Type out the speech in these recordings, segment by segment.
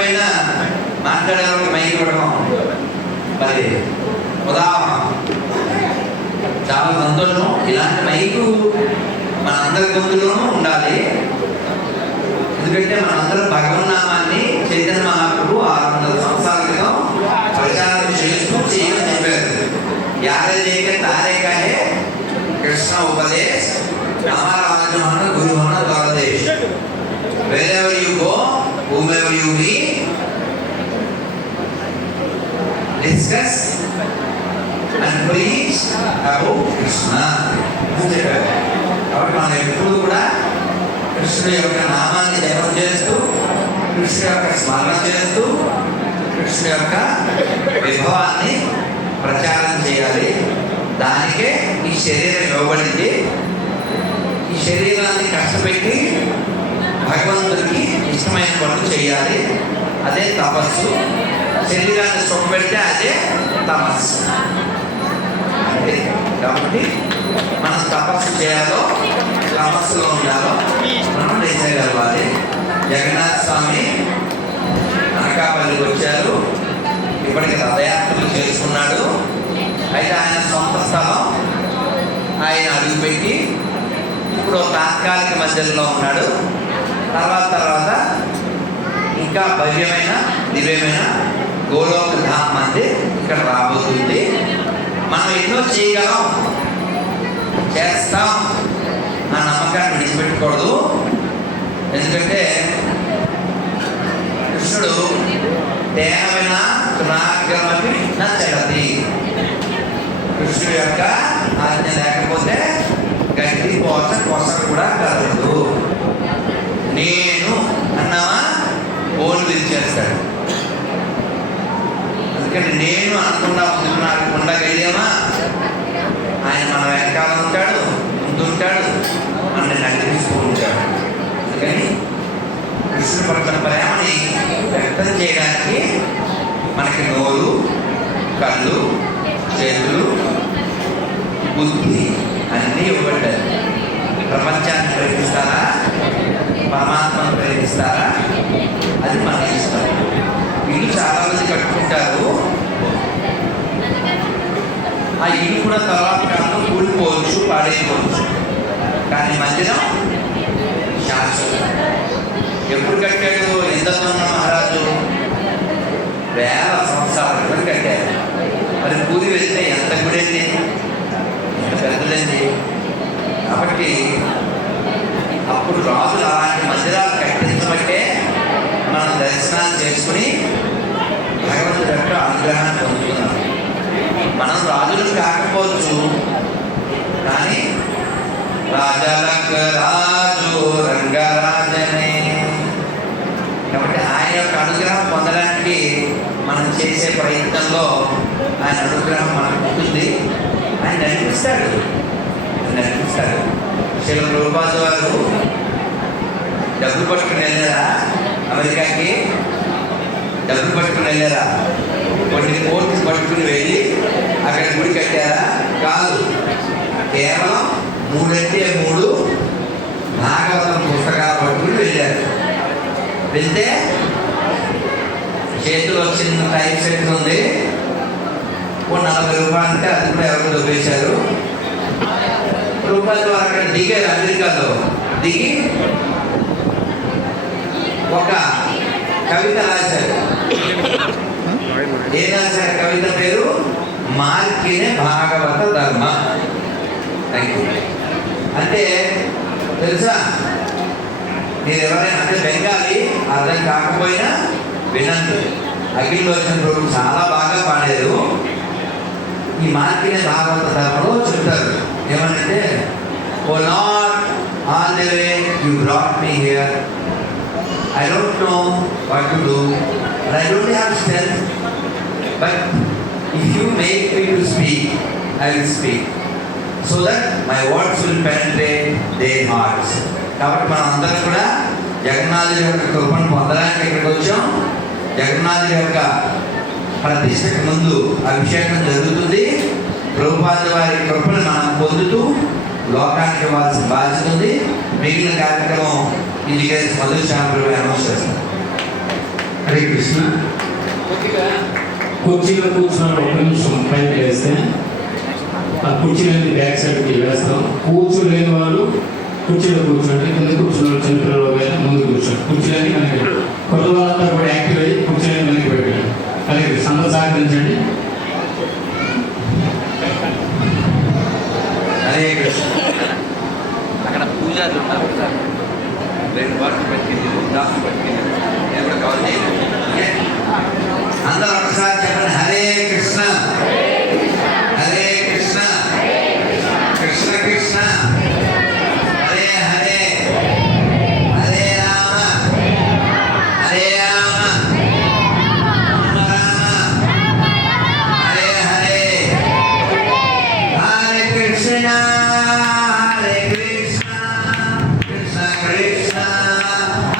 పైన మాట్లాడేవాళ్ళకి మైక్ ఇవ్వడం మరి ఉదాహరణ. చాలా సంతోషం. ఇలాంటి మైకు మనందరి గొంతులోనూ ఉండాలి. ఎందుకంటే మనందరం భగవన్నామాన్ని చైతన్య మహాప్రభు 600 సంవత్సరాల క్రితం ప్రచారం చేస్తూ చేయమని చెప్పారు. యాదే చేయక తారే కాహే కృష్ణ ఉపదేశ్ రామారాజు గురు ద్వారదేశ్. wherever you go, whomever you meet, discuss and preach about Krishna. కాబట్టి మనం ఎప్పుడు కూడా కృష్ణుడి యొక్క నామాన్ని జపం చేస్తూ, కృష్ణుడి యొక్క స్మరణ చేస్తూ, కృష్ణుడి యొక్క విభవాన్ని ప్రచారం చేయాలి. దానికే ఈ శరీరం ఇవ్వబడింది. ఈ శరీరాన్ని కష్టపెట్టి భగవంతుడికి ఇష్టమైన పనులు చేయాలి. అదే తపస్సు. శరీరాన్ని సుఖపెడితే అదే తపస్సు. అంటే కాబట్టి మనం తపస్సు చేయాలో, తపస్సులో ఉండాలో మనం నిజగలవాలి. జగన్నాథ స్వామి అనకాపల్లికి వచ్చారు. ఇప్పటికి రథయాత్రలు చేసుకున్నాడు. అయితే ఆయన సొంత స్థలం ఆయన అడుగుపెట్టి ఇప్పుడు తాత్కాలిక మధ్యలో ఉన్నాడు. తర్వాత ఇంకా భవ్యమైన దివ్యమైన గోలోక ధామ్ మందిర్ ఇక్కడ రాబోతుంది. మనం ఎన్నో చేయగలం, చేస్తాం. ఆ నమ్మకాన్ని విడిచిపెట్టకూడదు. ఎందుకంటే కృష్ణుడు దేహమైన తునాగ్రమపి నచ్చగతి. కృష్ణుడు యొక్క ఆజ్ఞ లేకపోతే గట్టి కొస కూడా కలదు. నేను అన్నావా ఓన్ విరిచేస్తాడు. అందుకని నేను అనుకున్నా ఉండగలిగామా? ఆయన మన వెనకాల ఉంటాడు, ముందుంటాడు, మనల్ని నడిపిస్తూ ఉంటాడు. అందుకని కృష్ణుడి పట్ల ప్రేమని వ్యక్తం చేయడానికి మనకి నోరు, కళ్ళు, చేతులు, బుద్ధి అన్నీ ఇవ్వబడ్డారు. ప్రపంచాన్ని ప్రేమిస్తారా, పరమాత్మను ప్రేమిస్తారా, అది మన ఇష్టం. ఇల్లు చాలా మంది కట్టుకుంటారు. ఆ ఇల్లు కూడా తర్వాత కాలంలో కూలిపోవచ్చు, పాడైపోవచ్చు. కానీ మందిరం శాశ్వతం. ఎప్పుడు కట్టాడు ఇంద్రద్యుమ్న మహారాజు? 1000 సంవత్సరాల క్రితం కట్టారు. మరి పూరి వెళ్తే ఎంత గుడైంది, ఎంత పెద్దదండి. కాబట్టి అప్పుడు రాజులు అలాంటి మందిరాలు కట్టించబట్టే మనం దర్శనాలు చేసుకుని భగవంతుడి యొక్క అనుగ్రహాన్ని పొందుతున్నాం. మనం రాజులు కాకపోవచ్చు, కానీ రాజాలకు రాజు రంగరాజనే. కాబట్టి ఆయన యొక్క అనుగ్రహం పొందడానికి మనం చేసే ప్రయత్నంలో ఆయన అనుగ్రహం మనకు ఉంటుంది. ఆయన నడిపిస్తాడు. శ్రీల ప్రభుపాద వారు డబ్బులు పట్టుకుని వెళ్ళారా? అమెరికాకి డబ్బులు పట్టుకుని వెళ్ళారా? కొన్ని కోట్లు పట్టుకుని వెళ్ళి అక్కడ గుడి కట్టారా? కాదు. కేవలం 3 భాగవతం పుస్తకాలు పట్టుకుని వెళ్ళారు. వెళ్తే చేతిలో చిన్న టైప్ సెట్ ఉంది. ఓ 40 రూపాయలు అంటే అది కూడా ఎవరు దొబ్బేశారు. రూపాయలు అక్కడ దిగారు. అమెరికాలో దిగి ఒక కవిత రాశారు. ఏం రాశారు? కవిత పేరు మార్కినే భాగవత ధర్మ. అంటే తెలుసా, మీరు ఎవరైనా అంటే బెంగాలీ అర్థం కాకపోయినా వినండి. అఖిల్ లోచన్ ప్రభు చాలా బాగా పాడారు. ఈ మార్కినే భాగవత ధర్మలో చెప్తారు ఏమంటే, oh Lord, all the way you brought me here. I don't know what to do, and I don't have strength, but if you make me to speak, I will speak, so that my words will penetrate their hearts. కాబట్టి మనం అందరం కూడా జగన్నాథుడి యొక్క కృపను పొందడానికి ఇక్కడికి వచ్చాం. జగన్నాథుడి యొక్క ప్రతిష్టకు ముందు అభిషేకం జరుగుతుంది. ప్రభుపాద వారి కృపను మనం పొందుతూ లోకానికి ఇవ్వాల్సిన బాధ్యత ఉంది. మిగిలిన కార్యక్రమం ఇండికేట్ మధుశ్యామరావు అనౌన్స్ చేస్తారు. హరే కృష్ణ. కుర్చీలో కూర్చున్న ఒక నిమిషం పైకి వేస్తే ఆ కుర్చీలన్నీ బ్యాక్ సైడ్కి వేస్తాం. కూర్చోలేని వాళ్ళు కుర్చీలో కూర్చోండి, కింద కూర్చున్న వాళ్ళు చిన్నపిల్లలు ముందు కూర్చోండి. కుర్చీలన్నీ వెనక్కి కొత్త వాళ్ళంతా కూడా యాక్టివ్ అయ్యి కుర్చీలన్నీ వెనక్కి పెట్టండి. హరే కృష్ణ. అందరూ సహకరించండి. హరే కృష్ణ. అక్కడ పూజారులు ఉన్నారు కదా, 2 వాటర్ పట్టుకెళ్ళి దాసు పట్టుకెళ్ళి నేను కూడా కాల్ చేయాలి. అందరూ ఒకసారి చెప్పండి, హరే Krishna Hare Krishna Krishna Krishna Hare Hare Hare Rama Hare Rama Rama Rama Hare Hare Hare Krishna Hare Krishna Krishna Krishna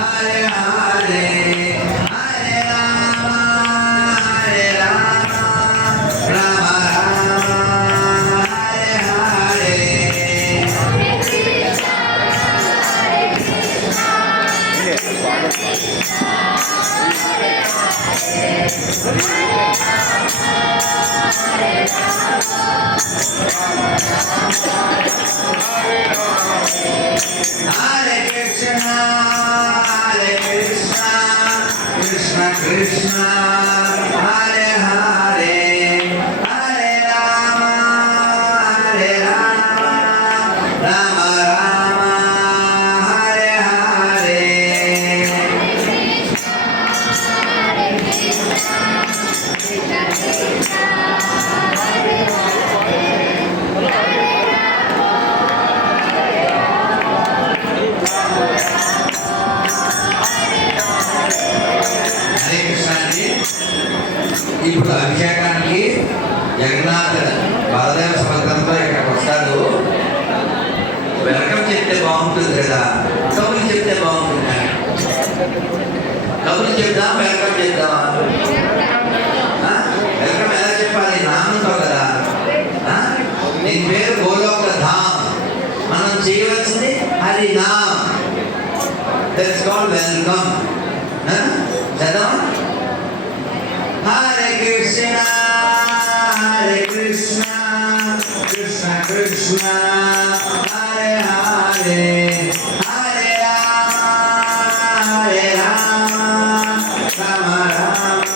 Hare Hare Hare Rama Hare Rama Rama Rama Hare Hare. Hare Krishna, Hare Krishna, Krishna Krishna, Hare Hare, Hare Rama, Hare Rama, Rama Rama, Hare Hare. Hare కృష్ణ అండి. ఇప్పుడు అభిషేకానికి జగన్నాథ్ బలదేవ సమగ్రంతో ఇక్కడికి వస్తాడు. వెల్కమ్ చెప్తే బాగుంటుంది కదా, కబుర్లు చెప్తే బాగుంటుంది కదా. కబుర్లు చెప్దాం, వెల్కమ్ చేద్దామా? వెల్కమ్ ఎలా చెప్పాలి? నామంతో కదా. దీని పేరు గోలోక ధామ్. మనం చేయవలసింది హరినామ్. That's called welcome. చదవా? హరే కృష్ణ హరే కృష్ణ కృష్ణ కృష్ణ హరే హరే హరే రామ హరే రామ రామ రామ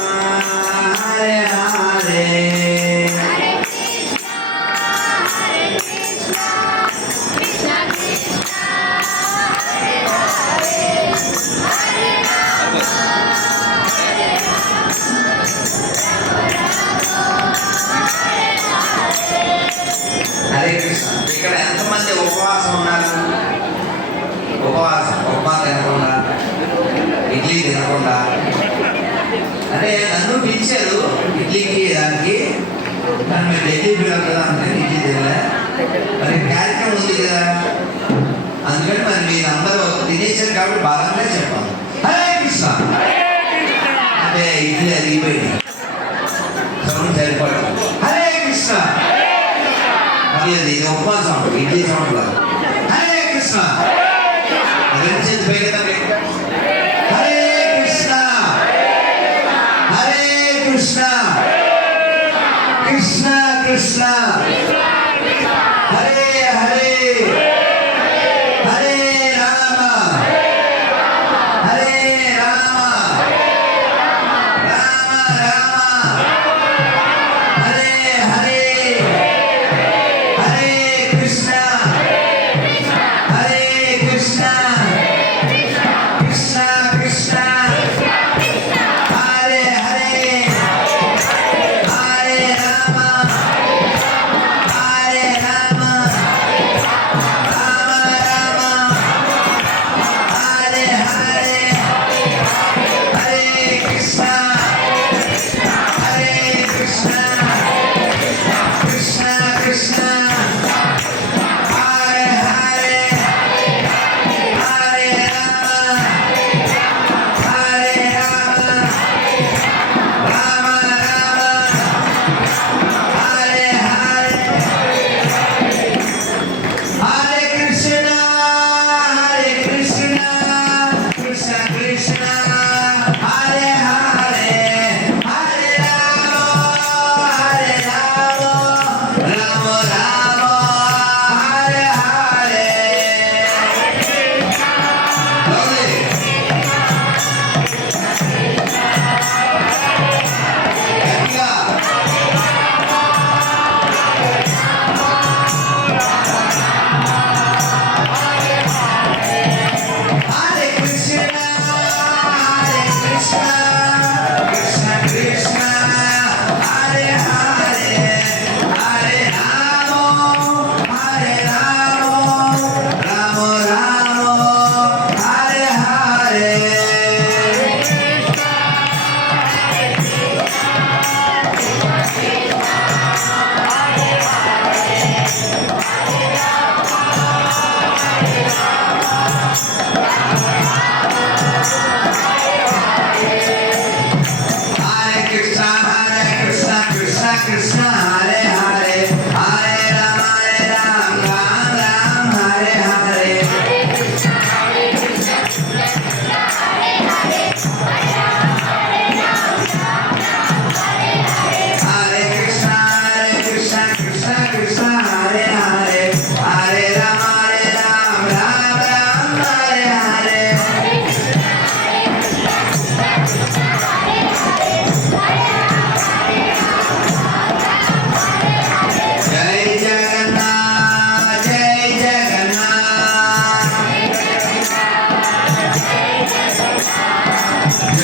హరే హరే. హరే కృష్ణ. ఇక్కడ ఎంతమంది ఉపవాసం ఉన్నారు? ఉపవాసం, ఉప్మా తినకుండా, ఇడ్లీ తినకుండా. అంటే నన్ను పిలిచారు ఇడ్లీకి దానికి, కానీ మీరు ఢిల్లీ పిల్లలు కదా, అందుకని ఇడ్లీ తినలే. మరి కార్యక్రమం ఉంది కదా, అందుకని మరి మీరు అందరూ తినేసారు కాబట్టి బలంగా చెప్పాలి హరే కృష్ణ. అంటే ఇడ్లీ అరిగిపోయింది, సౌండ్ సరిపడదు. హరే కృష్ణ. ఇది ఉపవాసం, ఇడ్లీ సౌండ్ లాగా. హరే కృష్ణ. రెండు చేతి పైకి ఎత్తండి. హరే కృష్ణ హరే కృష్ణ కృష్ణ కృష్ణ హరే హరే హరే రామ హరే రామ రామ రామ హరే హరే హరే కృష్ణ హరే కృష్ణ కృష్ణ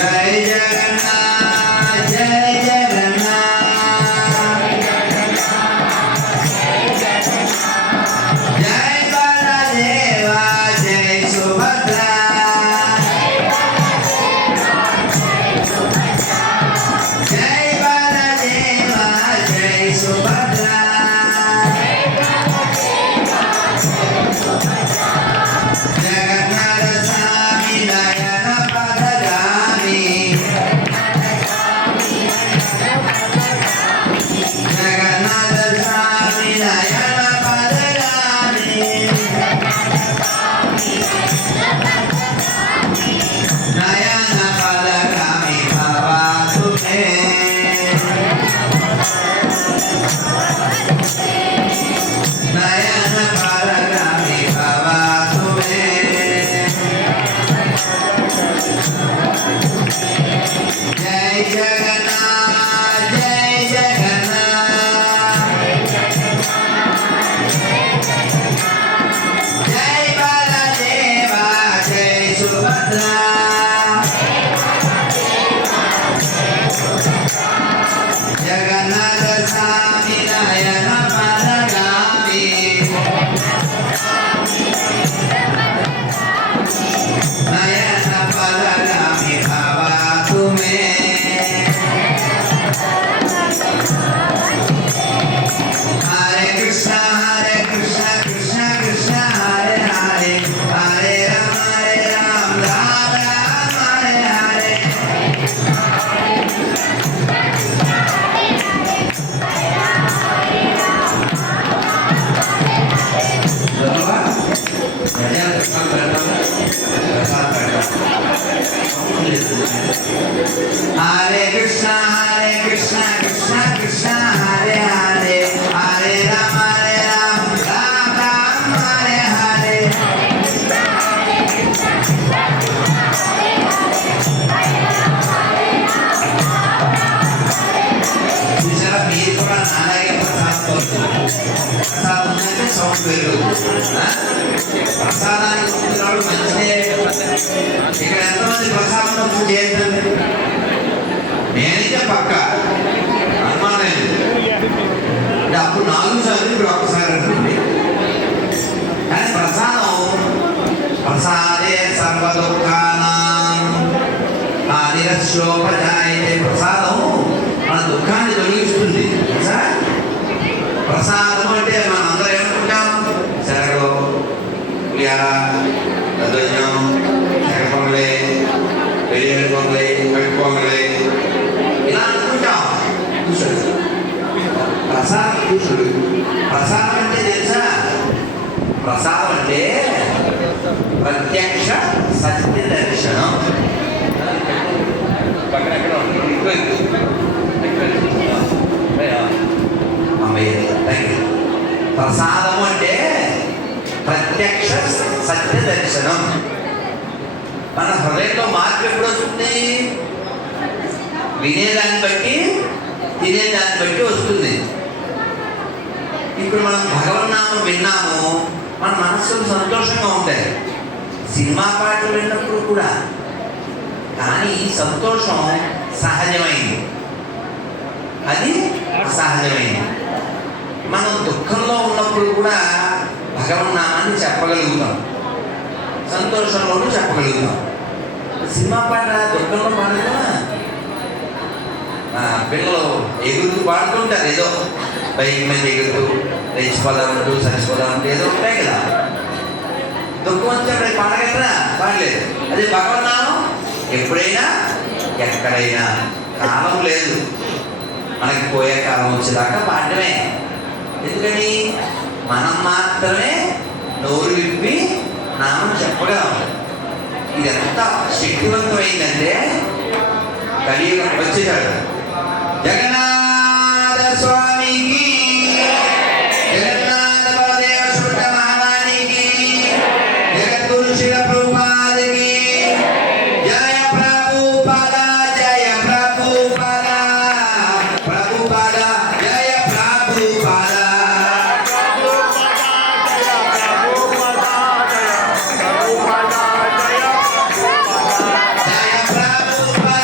जय जगन्नाथ जय जगन्नाथ जय बलदेवा जय सुभद्रा जय बलदेवा जय सुभद्रा जगन्नाथ स्वामी नयन पदगामी जगन्नाथ स्वामी नयन पदगामी नयन पदगामी भवातु मे नयन पदगामी भवातु मे जय जगन्नाथ जय जगन्नाथ जय बलदेवा जय सुभद्रा जगन्नाथ स्वामी नयन पदगामी नयन पदगामी भवातु मे हरे कृष्ण कृष्ण कृष्ण हरे हरे हरे राम राम राम हरे हरे हरे कृष्ण कृष्ण कृष्ण हरे हरे हरे राम राम राम हरे हरे చూసారా మీరు కూడా నాలాగే ప్రసాదం కోరుతున్నారు ప్రసాదం ఉందంటే సౌండ్ పెరుగుతుంది ప్రసాదానికి ముందున్నాడు మంచిదే ఇక్కడ ఎంతమంది ప్రసాదంలో పూజ చేస్తుంది నేనైతే పక్క అనుమానం లేదు అంటే అప్పుడు 4 సార్లు ఇప్పుడు ఒక్కసారి అంటుంది కానీ ప్రసాదం ప్రసాదే సర్వదుఃఖానాం ఆదిరస్యోపజాయతే ప్రసాదం మన దుఃఖాన్ని తొలగిస్తుంది సార్ ప్రసాదం అంటే మనం అందరూ ఏమనుకుంటాం శనగలు పులిహార దద్దోజనం శనగ పొంగలి వెల్లుల్లి పొంగలి కట్టు పొంగలి ఇలా అనుకుంటాం కూర్చోడు ప్రసాదం కూర్చోడు ప్రసాదం అంటే తెలుసా ప్రసాదం అంటే ప్రత్యక్ష సత్య దర్శనం పక్కన ఎక్కడ ప్రసాదం అంటే ప్రత్యక్ష సత్య దర్శనం మన హృదయంలో మార్పు ఎప్పుడు వస్తుంది వినేదాన్ని బట్టి తినేదాన్ని బట్టి వస్తుంది ఇప్పుడు మనం భగవన్నామం విన్నాము మన మనస్సులు సంతోషంగా ఉంటాయి సినిమా పాటలు విన్నప్పుడు కూడా కానీ సంతోషం సహజమైంది అది సహజమైంది మనం దుఃఖంలో ఉన్నప్పుడు కూడా భగవన్నామాన్ని చెప్పగలుగుతాం సంతోషంలోనూ చెప్పగలుగుతాం సినిమా పాట దుఃఖంలో పాడదా పిల్లలు ఎగురుతూ పాడుతుంటారు ఏదో బైక్ మీద ఎగురుతూ లేచిపోదామంటూ చచ్చిపోదామంటూ ఏదో ఉంటాయి కదా దుఃఖం వచ్చినప్పుడు పాడగలరా పాడలేదు అదే భగవన్నామం ఎప్పుడైనా ఎక్కడైనా కాలం లేదు మనకి పోయే కాలం వచ్చేదాకా పాడటమే ఎందుకని మనం మాత్రమే నోరు విప్పి నామం చెప్పగలం ఇది ఎంత శక్తివంతమైందంటే కలియుగం వచ్చేసాడు జగన్నాథ స్వామికి జగన్నాథ బలదేవ సుభద్ర మహారాణికి జగద్గురు శిల ప్రభుపాదికి జయ ప్రభుపాద జయ ప్రభుపాద ప్రభుపాద జయ ప్రభుపాద జయ ప్రభుపాద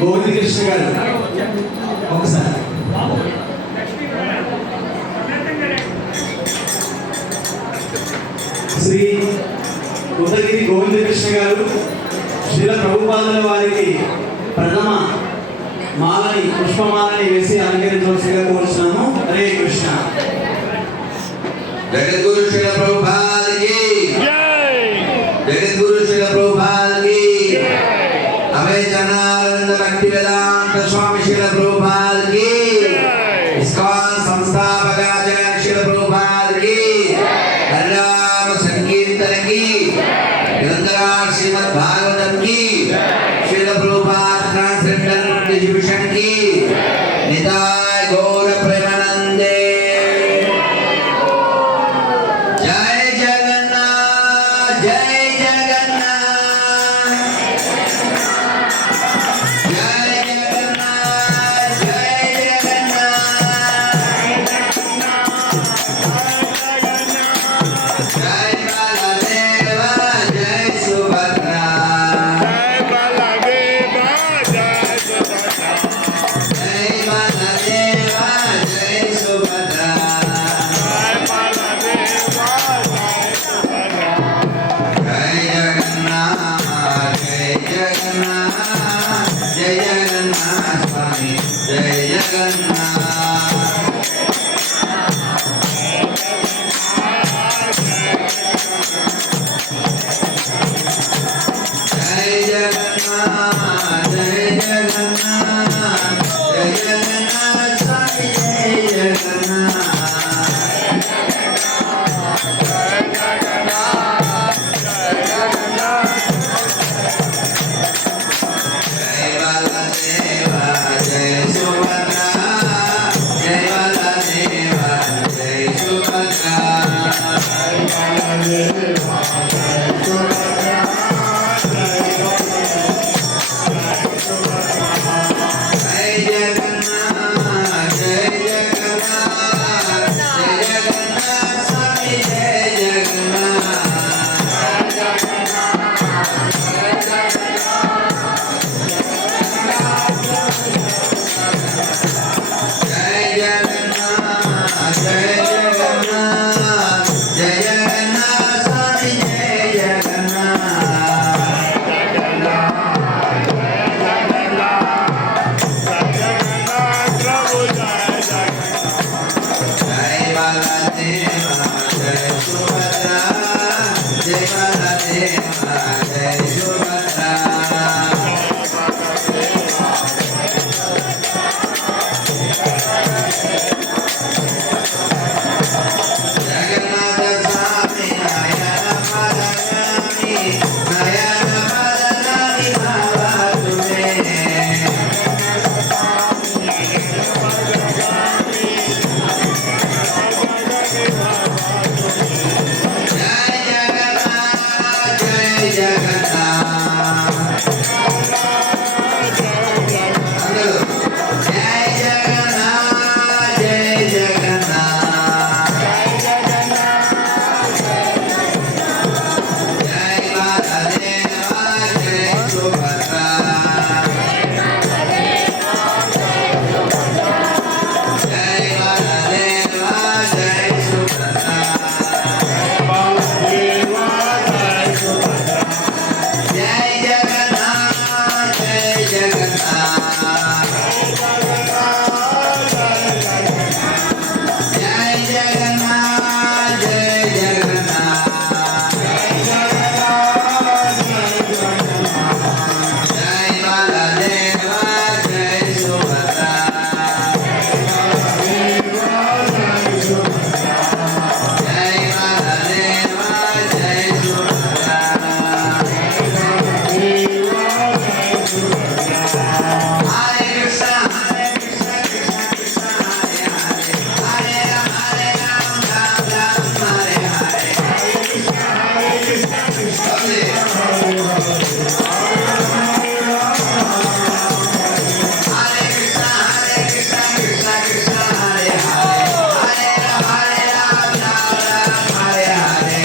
గోవిందకృష్ణ గారు ఒకసారి. శ్రీ ఉదయగిరి గోవిందకృష్ణ గారు శ్రీల ప్రభుపాదుల వారికి ప్రథమ మాలని పుష్పమాలని వేసి అలంకరించవలసిగా కోరుతున్నాము. హరే కృష్ణ. జగద్గురు శ్రీల ప్రభుపాద కీ జగద్గురు శ్రీల ప్రభుపాద కీ అభయ జనానంద భక్తి వేదాంత స్వామి శ్రీల ప్రభుపాద కీ ఇస్కాన్ సంస్థాపకాచార్య శ్రీల ప్రభుపాద కీ హరినామ సంకీర్తన కీ గ్రంథరా శ్రీమద్ భాగవతం కీ శ్రీల ప్రభుపాద ట్రాన్స్జెండర్ డిస్ట్రిబ్యూషన్ కీ నితాయ్ గౌర ప్రేమానందే. జై జగన్నాథ్ జై జగన్నాథ్ జై జగన్నాథ్ జై జగన్నాథ్ జై బాలదేవ జై సుభద్రా జై బాలదేవ జై సుభద్రా జై జగన్నాథ్ జై జగన్నాథ్ స్వామి జై జగన్నాథ్. జై జగన్నాథ్ జై జగన్నాథ్ జై జగన్నాథ్ స్వామి జై జగన్నాథ్. జై బాలదేవ జై సుభద్రా జై బాలదేవ జై సుభద్రా జై జగన్నాథ్ జై జగన్నాథ్ జై జగన్నాథ్ స్వామి జై జగన్నాథ్. జై జగన్నాథ్ జై జగన్నాథ్ జై జగన్నాథ్ స్వామి జై జగన్నాథ్. జై బాలదేవ జై సుభద్రా జై బాలదేవ జై సుభద్రా. జగన్నాథ స్వామి నయన మదనాని నయన మదనాని భావతుమే. జై జగన్నాథ్ జై జగన్నాథ్ అందరూ జై జగన్నాథ్ జై జగన్నాథ్ జై బాలదేవ జై సుభద్రా జై బాలదేవ జై సుభద్రా. జై జగన్నాథ్ జై జగన్నాథ్ జై జగన్నాథ్ జై జగన్నాథ్ జై బాలదేవ జై సుభద్రా జై బాలదేవ జై సుభద్రా. హరే కృష్ణ కృష్ణ కృష్ణ హరే హరే హరే రామ రామ రామ హరే హరే. ఓకే. హరే కృష్ణ కృష్ణ కృష్ణ హరే హరే హరే రామ రామ రామ హరే హరే.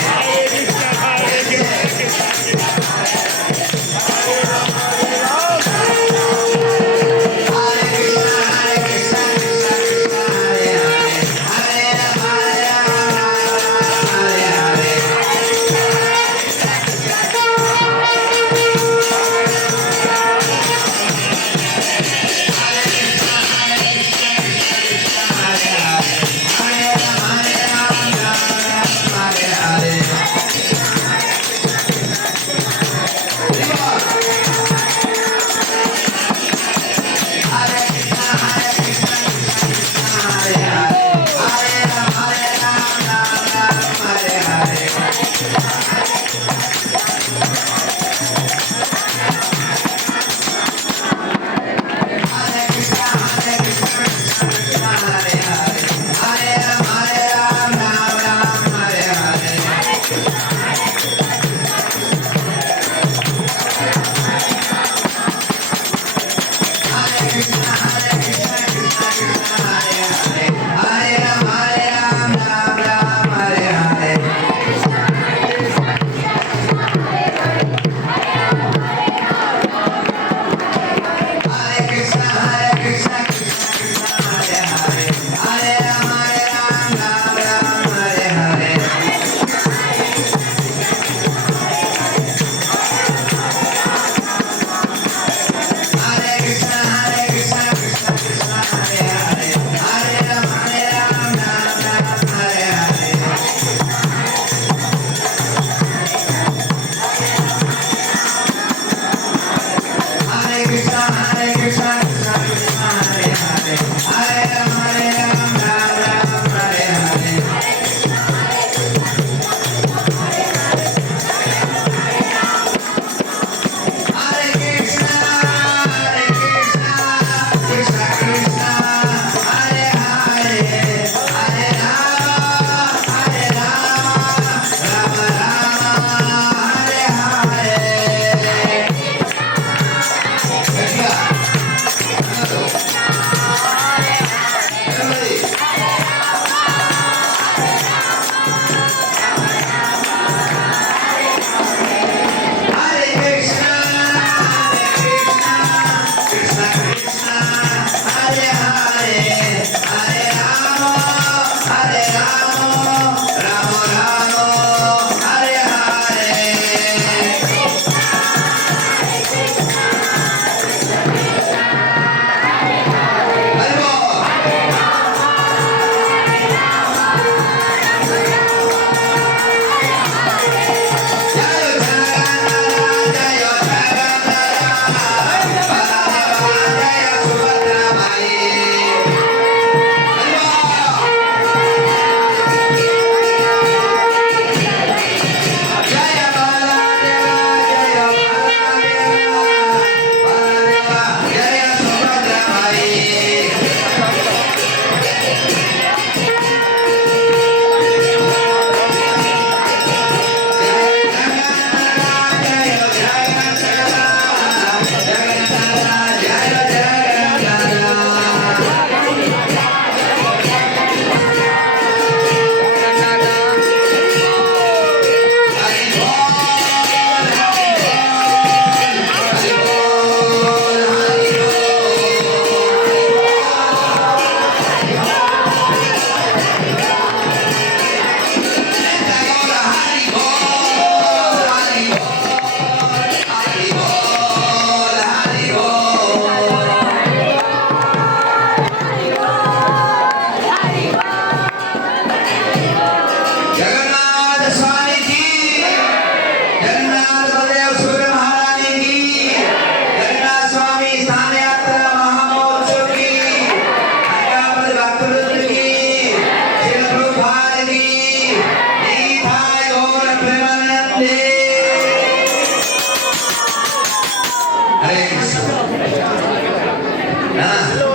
నానా